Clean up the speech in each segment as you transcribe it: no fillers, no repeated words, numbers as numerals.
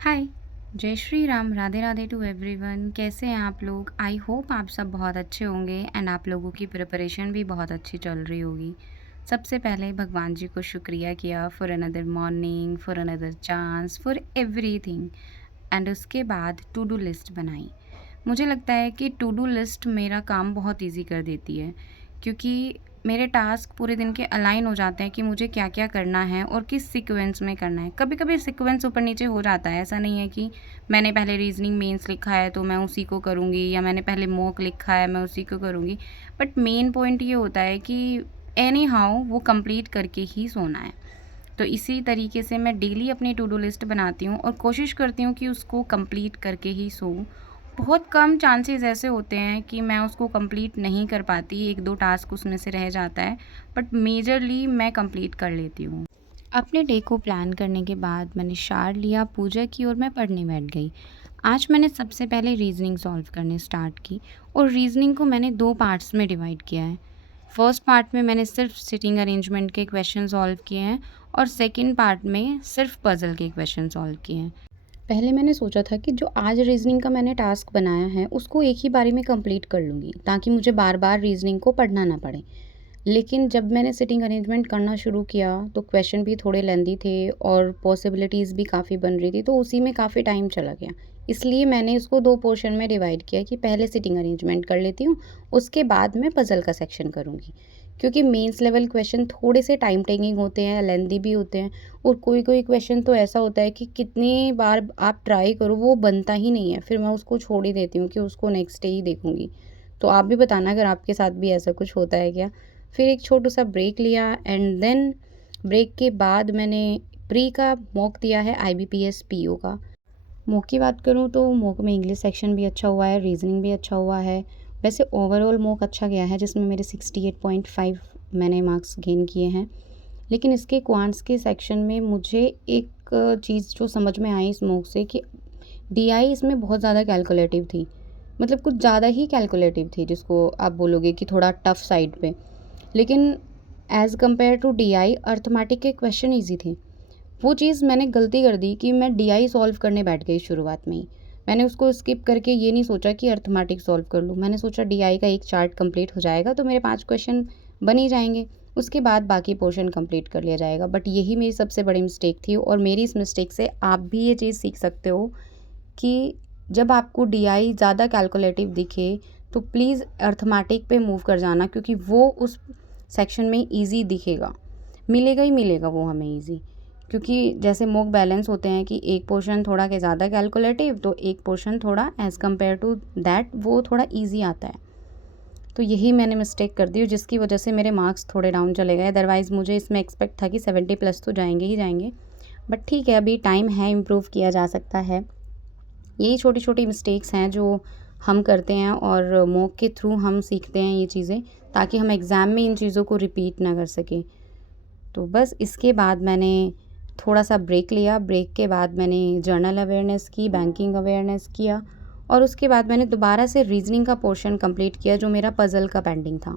हाय, जय Shri Ram, Radhe Radhe to everyone. कैसे हैं आप लोग? आई होप आप सब बहुत अच्छे होंगे एंड आप लोगों की प्रिपरेशन भी बहुत अच्छी चल रही होगी। सबसे पहले भगवान जी को शुक्रिया किया for another morning, for another chance, for everything. And उसके बाद टू डू लिस्ट बनाई। मुझे लगता है कि टू डू लिस्ट मेरा काम बहुत ईजी कर देती है, क्योंकि मेरे टास्क पूरे दिन के अलाइन हो जाते हैं कि मुझे क्या क्या करना है और किस सीक्वेंस में करना है। कभी कभी सीक्वेंस ऊपर नीचे हो जाता है, ऐसा नहीं है कि मैंने पहले रीजनिंग मेंस लिखा है तो मैं उसी को करूँगी, या मैंने पहले मॉक लिखा है मैं उसी को करूँगी। बट मेन पॉइंट ये होता है कि एनी हाउ वो कंप्लीट करके ही सोना है। तो इसी तरीके से मैं डेली अपनी टू डू लिस्ट बनाती हूँ और कोशिश करती हूँ कि उसको कंप्लीट करके ही सोऊं। बहुत कम चांसेस ऐसे होते हैं कि मैं उसको कंप्लीट नहीं कर पाती, एक दो टास्क उसमें से रह जाता है, बट मेजरली मैं कंप्लीट कर लेती हूँ। अपने डे को प्लान करने के बाद मैंने शावर लिया, पूजा की और मैं पढ़ने बैठ गई। आज मैंने सबसे पहले रीजनिंग सॉल्व करने स्टार्ट की, और रीजनिंग को मैंने दो पार्ट्स में डिवाइड किया है। फर्स्ट पार्ट में मैंने सिर्फ सिटिंग अरेंजमेंट के क्वेश्चन सॉल्व किए हैं, और सेकंड पार्ट में सिर्फ पज़ल के क्वेश्चन सॉल्व किए हैं। पहले मैंने सोचा था कि जो आज रीजनिंग का मैंने टास्क बनाया है उसको एक ही बारी में कंप्लीट कर लूँगी, ताकि मुझे बार बार रीजनिंग को पढ़ना ना पड़े। लेकिन जब मैंने सिटिंग अरेंजमेंट करना शुरू किया तो क्वेश्चन भी थोड़े लेंदी थे और पॉसिबिलिटीज़ भी काफ़ी बन रही थी, तो उसी में काफ़ी टाइम चला गया। इसलिए मैंने इसको दो पोर्शन में डिवाइड किया कि पहले सिटिंग अरेंजमेंट कर लेती हूँ, उसके बाद मैं पज़ल का सेक्शन करूँगी। क्योंकि मेंस लेवल क्वेश्चन थोड़े से टाइम टेकिंग होते हैं, लेंदी भी होते हैं, और कोई कोई क्वेश्चन तो ऐसा होता है कि कितनी बार आप ट्राई करो वो बनता ही नहीं है, फिर मैं उसको छोड़ ही देती हूँ कि उसको नेक्स्ट डे ही देखूँगी। तो आप भी बताना अगर आपके साथ भी ऐसा कुछ होता है क्या। फिर एक छोटा सा ब्रेक लिया, एंड देन ब्रेक के बाद मैंने प्री का मॉक दिया है, IBPS PO का। मॉक की बात करूँ तो मॉक में इंग्लिश सेक्शन भी अच्छा हुआ है, रीजनिंग भी अच्छा हुआ है। वैसे ओवरऑल मॉक अच्छा गया है, जिसमें मेरे 68.5 मैंने मार्क्स गेन किए हैं। लेकिन इसके क्वांट्स के सेक्शन में मुझे एक चीज़ जो समझ में आई इस मॉक से, कि DI इसमें बहुत ज़्यादा कैलकुलेटिव थी। मतलब कुछ ज़्यादा ही कैलकुलेटिव थी, जिसको आप बोलोगे कि थोड़ा टफ साइड पे। लेकिन as compare to DI arithmetic के क्वेश्चन ईजी थे। वो चीज़ मैंने गलती कर दी कि मैं DI सॉल्व करने बैठ गई शुरुआत में ही। मैंने उसको स्किप करके ये नहीं सोचा कि अर्थमेटिक सॉल्व कर लूँ। मैंने सोचा DI का एक चार्ट कंप्लीट हो जाएगा तो मेरे 5 क्वेश्चन बन ही जाएँगे। उसके बाद बाकी पोर्शन कंप्लीट कर लिया जाएगा। बट यही मेरी सबसे बड़ी मिस्टेक थी, और मेरी इस मिस्टेक से आप भी ये चीज़ सीख सकते हो कि जब आपको DI ज़्यादा कैलकुलेटिव दिखे तो प्लीज़ अर्थमेटिक पे मूव कर जाना, क्योंकि वो उस सेक्शन में ईज़ी दिखेगा। मिलेगा ही मिलेगा वो हमें ईज़ी। क्योंकि जैसे मॉक बैलेंस होते हैं कि एक पोर्शन थोड़ा के ज़्यादा कैलकुलेटिव, तो एक पोर्शन थोड़ा एज़ कम्पेयर टू दैट वो थोड़ा ईज़ी आता है। तो यही मैंने मिस्टेक कर दी, जिसकी वजह से मेरे मार्क्स थोड़े डाउन चले गए। अदरवाइज़ मुझे इसमें एक्सपेक्ट था कि 70 प्लस तो जाएंगे ही जाएंगे। बट ठीक है, अभी टाइम है, इम्प्रूव किया जा सकता है। यही छोटी छोटी मिस्टेक्स हैं जो हम करते हैं, और मॉक के थ्रू हम सीखते हैं ये चीज़ें, ताकि हम एग्ज़ाम में इन चीज़ों को रिपीट ना कर सकें। तो बस इसके बाद मैंने थोड़ा सा ब्रेक लिया। ब्रेक के बाद मैंने जर्नल अवेयरनेस की, बैंकिंग अवेयरनेस किया, और उसके बाद मैंने दोबारा से रीजनिंग का पोर्शन कंप्लीट किया जो मेरा पज़ल का पेंडिंग था।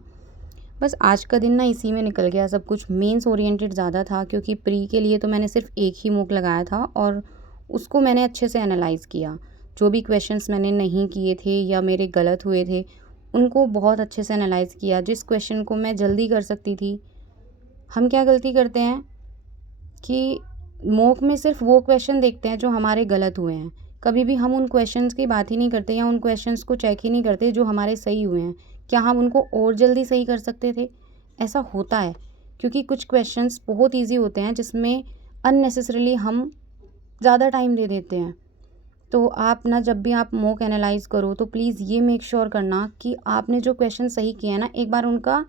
बस आज का दिन ना इसी में निकल गया सब कुछ। मेंस ओरिएंटेड ज़्यादा था, क्योंकि प्री के लिए तो मैंने सिर्फ एक ही मूक लगाया था, और उसको मैंने अच्छे से एनालाइज़ किया। जो भी क्वेश्चंस मैंने नहीं किए थे या मेरे गलत हुए थे, उनको बहुत अच्छे से एनालाइज़ किया। जिस क्वेश्चन को मैं जल्दी कर सकती थी, हम क्या गलती करते हैं कि मॉक में सिर्फ वो क्वेश्चन देखते हैं जो हमारे गलत हुए हैं। कभी भी हम उन क्वेश्चंस की बात ही नहीं करते, या उन क्वेश्चंस को चेक ही नहीं करते जो हमारे सही हुए हैं। क्या हम उनको और जल्दी सही कर सकते थे? ऐसा होता है, क्योंकि कुछ क्वेश्चंस बहुत ईज़ी होते हैं जिसमें अननेसेसरीली हम ज़्यादा टाइम दे देते हैं। तो आप ना, जब भी आप मॉक एनालाइज़ करो तो प्लीज़ ये मेक श्योर करना कि आपने जो क्वेश्चन सही किया है ना, एक बार उनका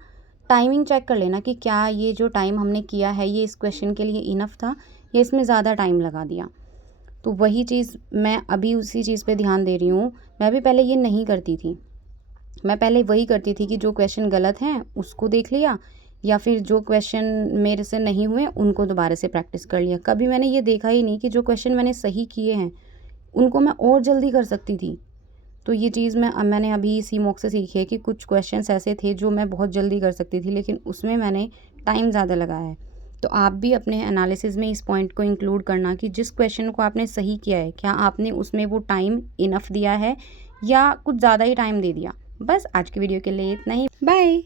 टाइमिंग चेक कर लेना कि क्या ये जो टाइम हमने किया है ये इस क्वेश्चन के लिए इनफ था, या इसमें ज़्यादा टाइम लगा दिया। तो वही चीज़ मैं अभी उसी चीज़ पे ध्यान दे रही हूँ। मैं भी पहले ये नहीं करती थी। मैं पहले वही करती थी कि जो क्वेश्चन गलत हैं उसको देख लिया, या फिर जो क्वेश्चन मेरे से नहीं हुए उनको दोबारा से प्रैक्टिस कर लिया। कभी मैंने ये देखा ही नहीं कि जो क्वेश्चन मैंने सही किए हैं उनको मैं और जल्दी कर सकती थी। तो ये चीज़ मैंने अभी इसी मॉक से सीखी है कि कुछ क्वेश्चंस ऐसे थे जो मैं बहुत जल्दी कर सकती थी, लेकिन उसमें मैंने टाइम ज़्यादा लगाया है। तो आप भी अपने एनालिसिस में इस पॉइंट को इंक्लूड करना कि जिस क्वेश्चन को आपने सही किया है, क्या आपने उसमें वो टाइम इनफ दिया है या कुछ ज़्यादा ही टाइम दे दिया। बस आज की वीडियो के लिए इतना ही। बाय।